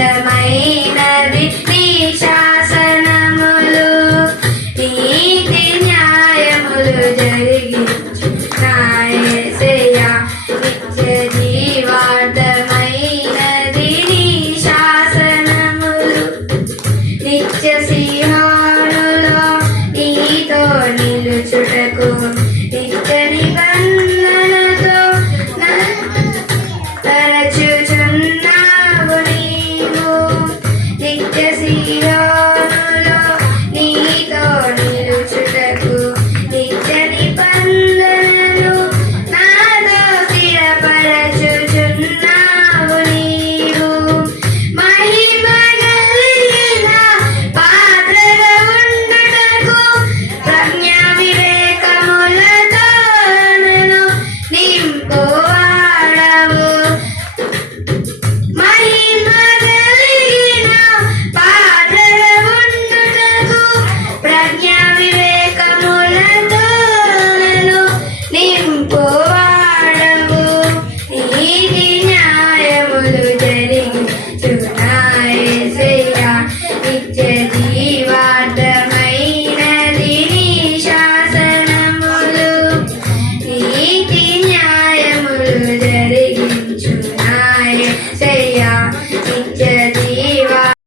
ఇష్టమైనది నీ శాసనములు, నీతి న్యాయములు జరిగించు నా యేసయ్యా. నిత్య జీవార్థమైనది నీ శాసనములు, నిత్య సియోనులో నీతో నిలుచుటకు నిత్య నిబంధనతో తరచుచున్నావు నీవు. నిత్య సియోనులో నీతో నిలుచుటకు నిత్య నిబంధనలు నాతో స్థిరపరచుచున్నావు నీవు. మహిమ కలిగిన పాత్రగా ఉండుటకు ప్రజ్ఞ వివేకములతో నన్ను నింపువాడవు. మహిమ కలిగిన పాత్రగా ఉండుటకు ప్రజ్ఞ వివేకములతో నన్ను నింపువాడవు. నీతి న్యాయములు జరిగించు నా యేసయ్యా.